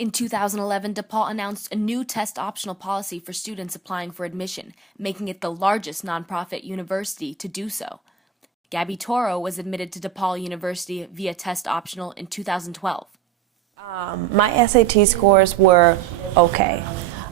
In 2011, DePaul announced a new test-optional policy for students applying for admission, making it the largest nonprofit university to do so. Gabby Toro was admitted to DePaul University via test-optional in 2012. My SAT scores were okay.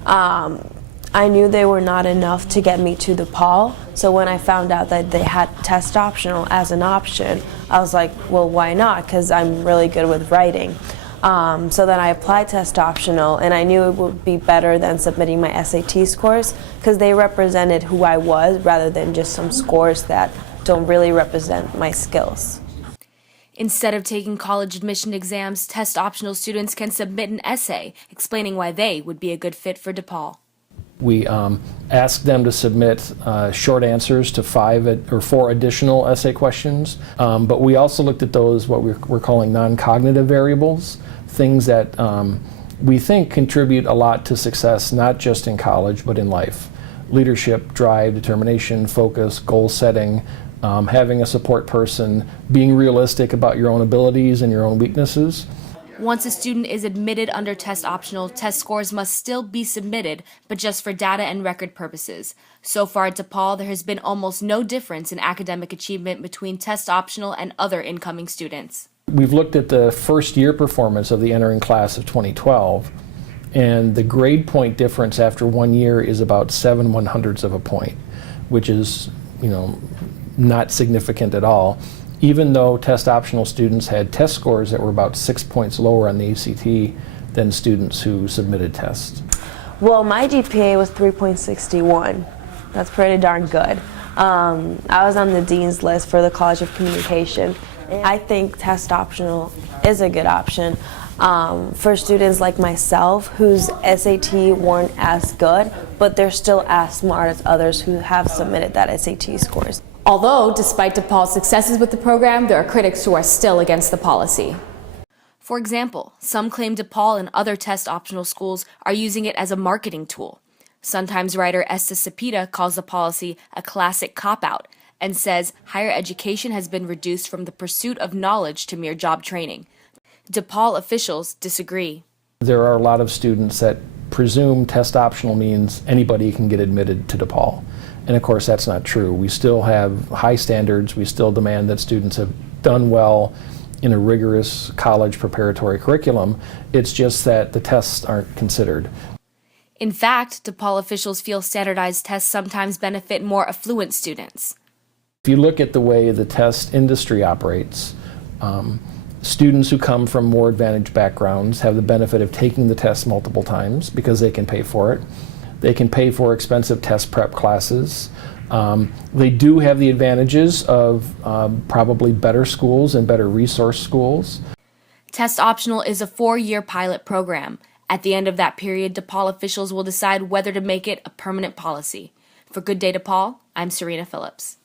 I knew they were not enough to get me to DePaul, so when I found out that they had test optional as an option, I was like, well, why not? Because I'm really good with writing. So then I applied test optional, and I knew it would be better than submitting my SAT scores because they represented who I was rather than just some scores that don't really represent my skills. Instead of taking college admission exams, test-optional students can submit an essay explaining why they would be a good fit for DePaul. We asked them to submit short answers to 5 or 4 additional essay questions, but we also looked at those, what we're calling non-cognitive variables, things that we think contribute a lot to success, not just in college, but in life. Leadership, drive, determination, focus, goal setting, having a support person, being realistic about your own abilities and your own weaknesses. Once a student is admitted under test optional, test scores must still be submitted, but just for data and record purposes. So far at DePaul, there has been almost no difference in academic achievement between test optional and other incoming students. We've looked at the first year performance of the entering class of 2012, and the grade point difference after 1 year is about 7/100ths of a point, which is, not significant at all, even though test optional students had test scores that were about 6 points lower on the ACT than students who submitted tests. Well, my GPA was 3.61. That's pretty darn good. I was on the dean's list for the College of Communication. I think test optional is a good option for students like myself whose SAT weren't as good, but they're still as smart as others who have submitted that SAT scores. Although, despite DePaul's successes with the program, there are critics who are still against the policy. For example, some claim DePaul and other test-optional schools are using it as a marketing tool. Sun-Times writer Estes Cepeda calls the policy a classic cop-out and says higher education has been reduced from the pursuit of knowledge to mere job training. DePaul officials disagree. There are a lot of students that presume test optional means anybody can get admitted to DePaul. And of course, that's not true. We still have high standards. We still demand that students have done well in a rigorous college preparatory curriculum. It's just that the tests aren't considered. In fact, DePaul officials feel standardized tests sometimes benefit more affluent students. If you look at the way the test industry operates, students who come from more advantaged backgrounds have the benefit of taking the test multiple times because they can pay for it. They can pay for expensive test prep classes. They do have the advantages of probably better schools and better resource schools. Test optional is a 4-year pilot program. At the end of that period, DePaul officials will decide whether to make it a permanent policy. For Good Day DePaul, I'm Serena Phillips.